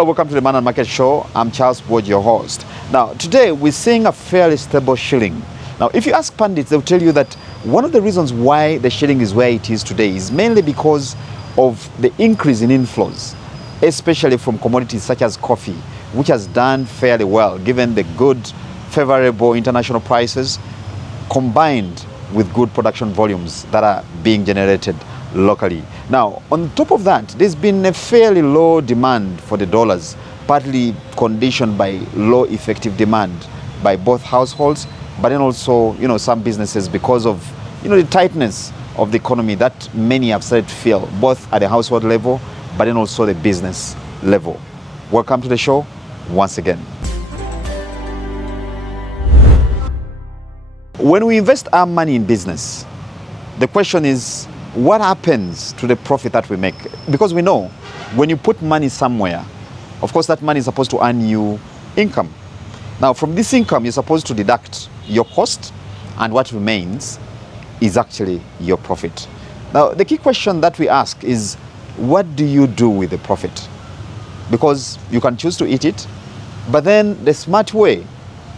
Hello, welcome to the Man and Market Show. I'm Charles Boyd, your host. Now, today we're seeing a fairly stable shilling. Now, if you ask pundits, they'll tell you that one of the reasons why the shilling is where it is today is mainly because of the increase in inflows, especially from commodities such as coffee, which has done fairly well given the good, favorable international prices combined with good production volumes that are being generated locally. Now, on top of that, there's been a fairly low demand for the dollars, partly conditioned by low effective demand by both households, but then also, some businesses because of, the tightness of the economy that many have started to feel, both at the household level, but then also the business level. Welcome to the show once again. When we invest our money in business, the question is, what happens to the profit that we make? Because we know when you put money somewhere, of course that money is supposed to earn you income. Now from this income, you're supposed to deduct your cost, and what remains is actually your profit. Now the key question that we ask is, what do you do with the profit? Because you can choose to eat it, but then the smart way,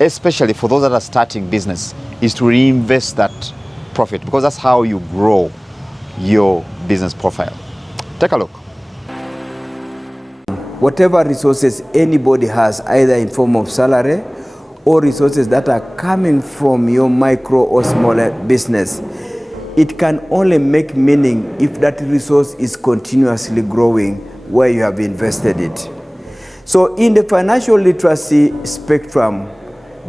especially for those that are starting business, is to reinvest that profit, because that's how you grow your business profile. Take a look. Whatever resources anybody has, either in form of salary or resources that are coming from your micro or smaller business, it can only make meaning if that resource is continuously growing where you have invested it. So in the financial literacy spectrum,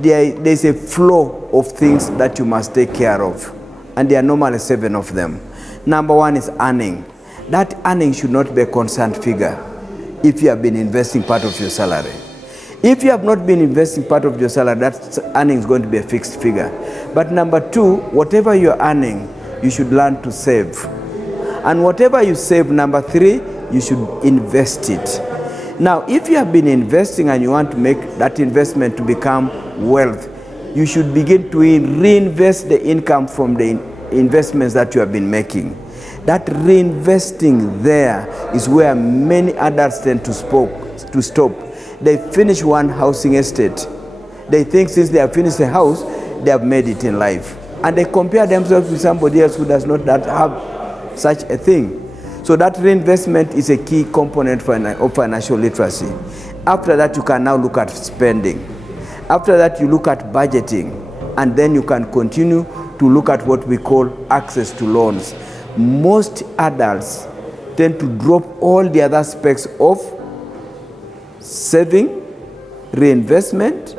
there's a flow of things that you must take care of, and there are normally 7 of them. Number 1 is earning. That earning should not be a constant figure if you have been investing part of your salary. If you have not been investing part of your salary, that earning is going to be a fixed figure. But number 2, whatever you're earning, you should learn to save. And whatever you save, number 3, you should invest it. Now, if you have been investing and you want to make that investment to become wealth, you should begin to reinvest the income from the investments that you have been making. That reinvesting there is where many adults tend to stop. They finish one housing estate. They think since they have finished a house, they have made it in life. And they compare themselves with somebody else who does not have such a thing. So that reinvestment is a key component of financial literacy. After that, you can now look at spending. After that, you look at budgeting. And then you can continue to look at what we call access to loans. Most adults tend to drop all the other aspects of saving, reinvestment,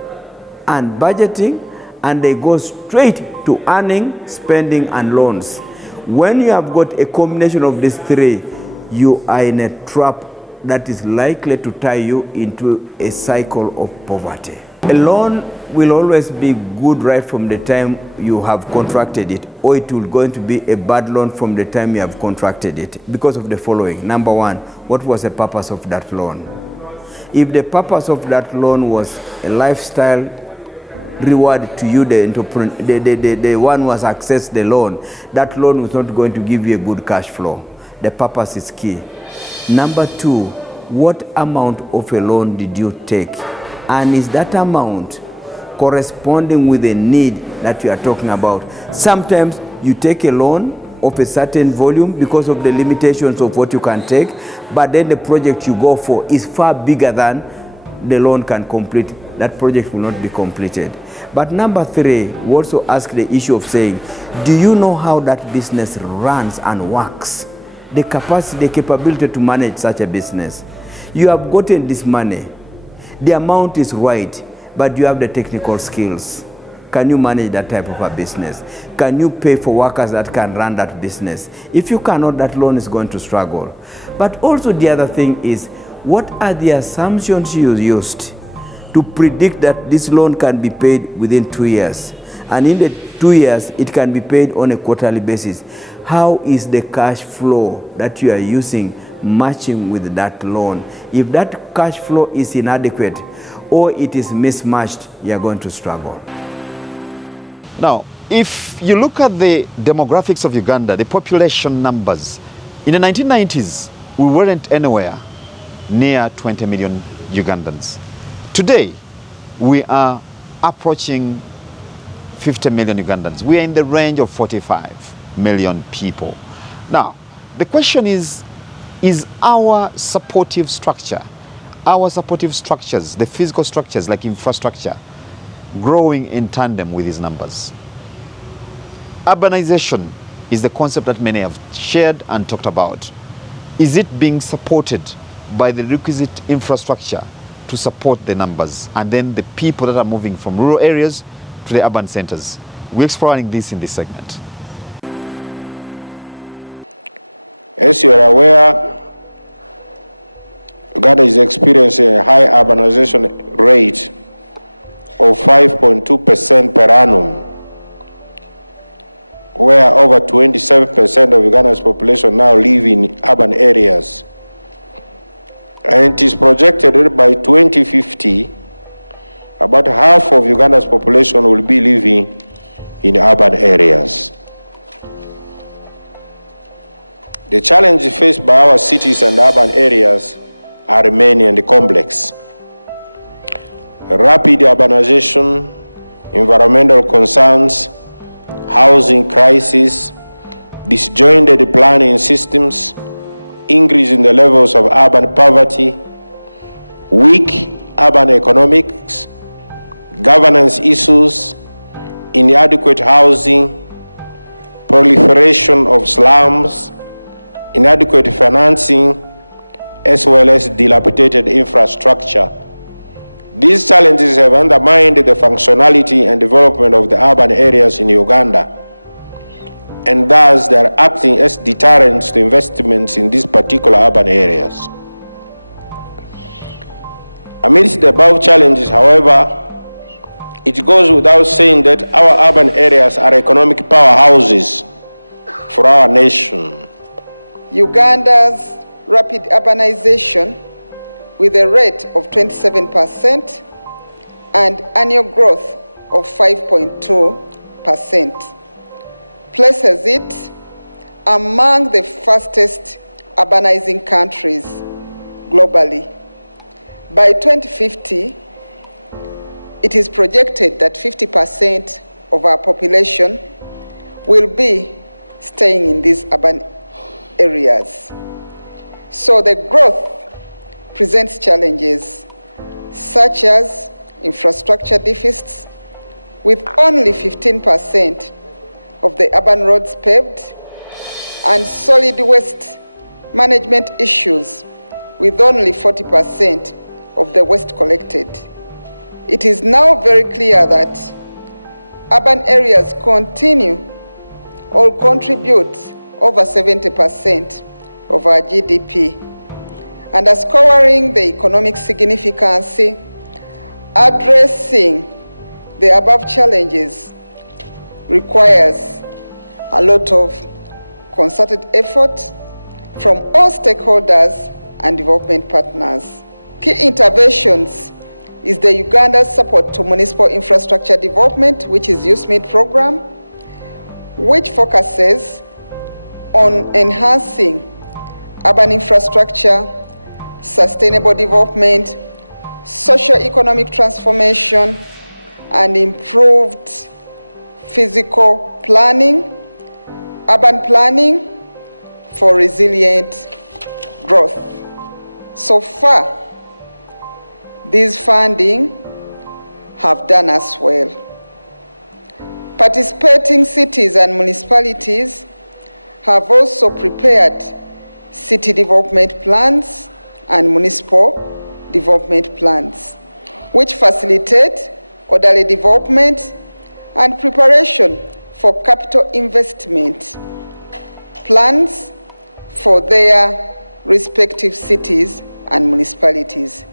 and budgeting, and they go straight to earning, spending, and loans. When you have got a combination of these 3, you are in a trap that is likely to tie you into a cycle of poverty. A loan will always be good right from the time you have contracted it, or it will going to be a bad loan from the time you have contracted it because of the following. Number 1, what was the purpose of that loan? If the purpose of that loan was a lifestyle reward to you, the one who has accessed the loan, that loan was not going to give you a good cash flow. The purpose is key. Number 2, what amount of a loan did you take? And is that amount corresponding with the need that you are talking about? Sometimes you take a loan of a certain volume because of the limitations of what you can take, but then the project you go for is far bigger than the loan can complete. That project will not be completed. But number 3, we also ask the issue of saying, do you know how that business runs and works? The capacity, the capability to manage such a business. You have gotten this money. The amount is right, but you have the technical skills. Can you manage that type of a business? Can you pay for workers that can run that business? If you cannot, that loan is going to struggle. But also the other thing is, what are the assumptions you used to predict that this loan can be paid within 2 years? And in the 2 years, it can be paid on a quarterly basis. How is the cash flow that you are using matching with that loan? If that cash flow is inadequate or it is mismatched, you are going to struggle. Now, if you look at the demographics of Uganda, the population numbers, in the 1990s, we weren't anywhere near 20 million Ugandans. Today, we are approaching 50 million Ugandans. We are in the range of 45 million people. Now, the question is our supportive structure, our supportive structures, the physical structures like infrastructure, growing in tandem with these numbers? Urbanization is the concept that many have shared and talked about. Is it being supported by the requisite infrastructure to support the numbers and then the people that are moving from rural areas to the urban centers? We're exploring this in this segment. As you are aware, Uganda is experiencing a high urbanization rate of 5.2% per annum, where over 27% of Uganda's population now live in urban areas. And it is projected that by 2050, about half of Uganda's population will be living in urban areas. The challenges faced by our cities and urban areas are many and complex. Rapid urbanization, environmental concerns, housing crisis, disjointed planning systems, increase in the levels of urban poverty, weak urban economics, governance issues, inadequate housing, proliferation of slums, inadequate financing, as well as dilapidated infrastructure. These challenges have undermined the functionality and development of the urban areas in Uganda, and thus they are acting as deterrents to investments in these particular urban areas. Amidst the above challenges, however, it goes without saying that our urban areas are economic powerhouses for our nation. Uganda's rapid urbanization, with a rate of 27% and annual growth of 5.2%, places it among the fastest urbanizing countries globally. By 2050, it is projected that 50% of our population will be staying in these urban areas. So the growth presents challenges such as infrastructure deficits, with only 15% of the urban roads paved, and solid waste management issues, with only 40% of the waste collected. It is now very clear that urban areas continue or contribute over 70% of our GDP. Underscoring the economic significance, addressing the above challenges requires a lot of concerted effort from all stakeholders and development partners. Key interventions is the Uganda Support to Municipal Infrastructure Development, which is USMID program, which focuses on enhancing urban infrastructure, sustainable development, socio-economic transformation, and improved physical planning, urban planning for resilient growth. So far, these funding have done us well. Participating cities and municipalities have also prepared city development plans and municipal development plans, which facilitate orderly development and preparation for capital investment plans for their respective cities and municipalities.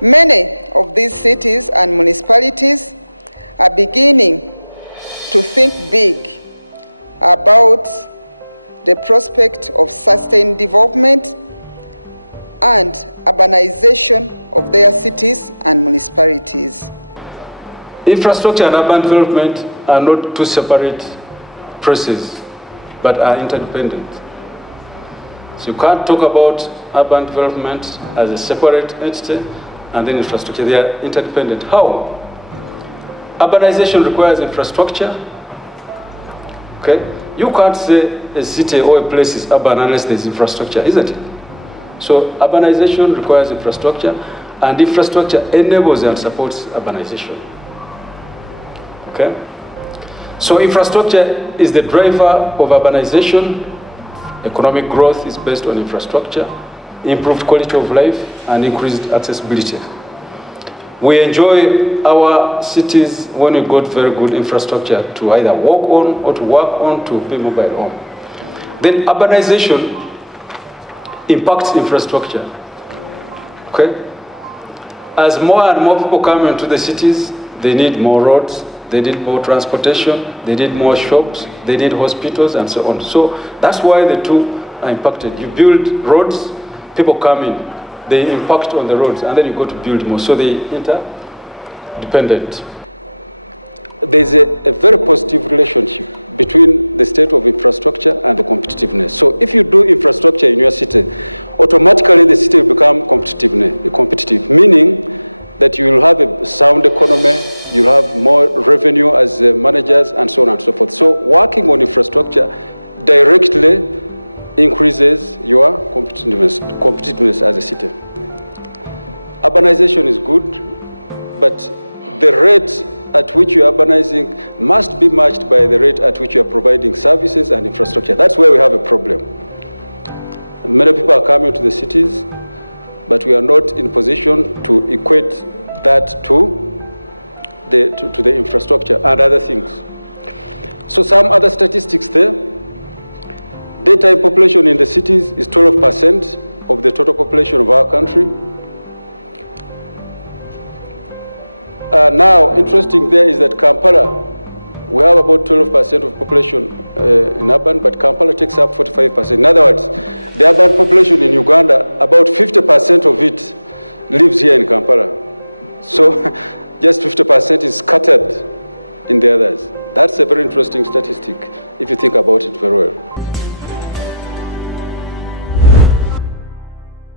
Many of these cities and municipalities are beginning to think big about the prospect of sustained development and urbanization of their cities and municipalities. Infrastructure and urban development are not two separate processes, but are interdependent. So you can't talk about urban development as a separate entity and then infrastructure. They are interdependent. How? Urbanization requires infrastructure. Okay? You can't say a city or a place is urban unless there's infrastructure, isn't it? So urbanization requires infrastructure, and infrastructure enables and supports urbanization. Okay? So infrastructure is the driver of urbanization. Economic growth is based on infrastructure, improved quality of life, and increased accessibility. We enjoy our cities when we got very good infrastructure to either walk on or to work on, to be mobile on. Then urbanization impacts infrastructure. Okay? As more and more people come into the cities, they need more roads, they need more transportation, they need more shops, they need hospitals, and so on. So that's why the two are impacted. You build roads, people come in, they impact on the roads, and then you go to build more. So they interdependent. There's a very positive relationship between the state of infrastructure and the competitiveness. So if you do infrastructure in your city, automatically the city will become competitive, meaning that you will have a sound economy, you'll have more revenue as managers, and so on and so forth. So working on infrastructure directly increases your competitiveness as a city. Urbanization is good, but the rate at which you are urbanizing must be matched by the rate at which you are providing services and infrastructure. That's where we have a problem. Many people are coming to the cities, but we are not in position to equate that to the infrastructure and other things. So some other statistics there. Daytime population in the cities is 12% of the total population of our country. Now, interesting there is that Kampala, we have about 12% of population in urban, but Kampala takes up 45%. In other words, the urban population in Uganda, about 50% of it lives here in Kampala. So just 50% is scattered in the others. That's a very interesting statistic if you think about it very well.